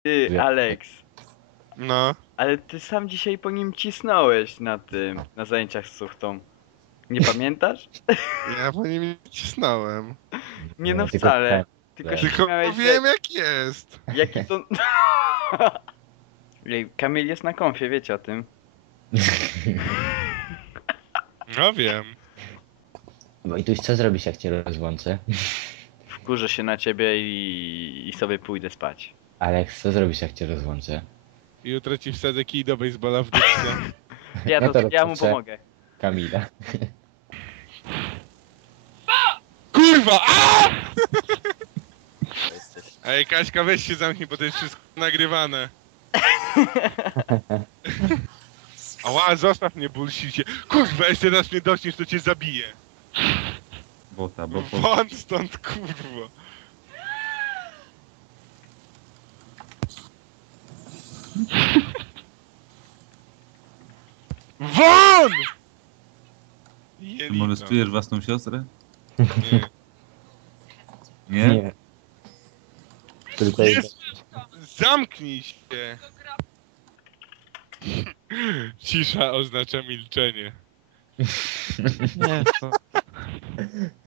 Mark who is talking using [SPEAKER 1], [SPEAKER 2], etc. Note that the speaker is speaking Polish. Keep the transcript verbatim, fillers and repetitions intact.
[SPEAKER 1] Ty, Alex,
[SPEAKER 2] No.
[SPEAKER 1] ale ty sam dzisiaj po nim cisnąłeś na tym, na zajęciach z suchtą. Nie pamiętasz?
[SPEAKER 2] Ja po nim nie cisnąłem.
[SPEAKER 1] Nie no
[SPEAKER 3] tylko
[SPEAKER 1] wcale.
[SPEAKER 3] tak.
[SPEAKER 1] Tylko się
[SPEAKER 2] Tylko
[SPEAKER 1] śmiałeś, że
[SPEAKER 2] wiem jak jest.
[SPEAKER 1] jaki to... Ej, Kamil jest na konfie, wiecie o tym.
[SPEAKER 2] No wiem.
[SPEAKER 3] Wojtuś, co zrobisz, jak cię rozłączę?
[SPEAKER 1] Wkurzę się na ciebie i, i sobie pójdę spać.
[SPEAKER 3] Aleks, co zrobisz, jak cię rozłączę?
[SPEAKER 2] Jutro ci wsadzę kij do baseballa w dupce.
[SPEAKER 1] Ja,
[SPEAKER 3] No
[SPEAKER 1] to,
[SPEAKER 3] to
[SPEAKER 1] ja mu
[SPEAKER 3] rozpoczę.
[SPEAKER 1] pomogę.
[SPEAKER 3] Kamila.
[SPEAKER 2] Kurwa! A!
[SPEAKER 1] To jesteś.
[SPEAKER 2] Ej, Kaśka, weź się zamknij, bo to jest wszystko nagrywane. Ała, zostaw mnie, bullshicie. Kurwa, jeszcze raz mnie dośniesz, to cię zabiję.
[SPEAKER 4] Bota, bo po...
[SPEAKER 2] Won stąd, kurwa. Won!
[SPEAKER 4] Ty
[SPEAKER 2] Jelito.
[SPEAKER 4] molestujesz własną siostrę?
[SPEAKER 2] Nie.
[SPEAKER 4] Nie?
[SPEAKER 3] Tylko
[SPEAKER 2] Jest... Zamknij się. Cisza oznacza milczenie.
[SPEAKER 5] Nie, to...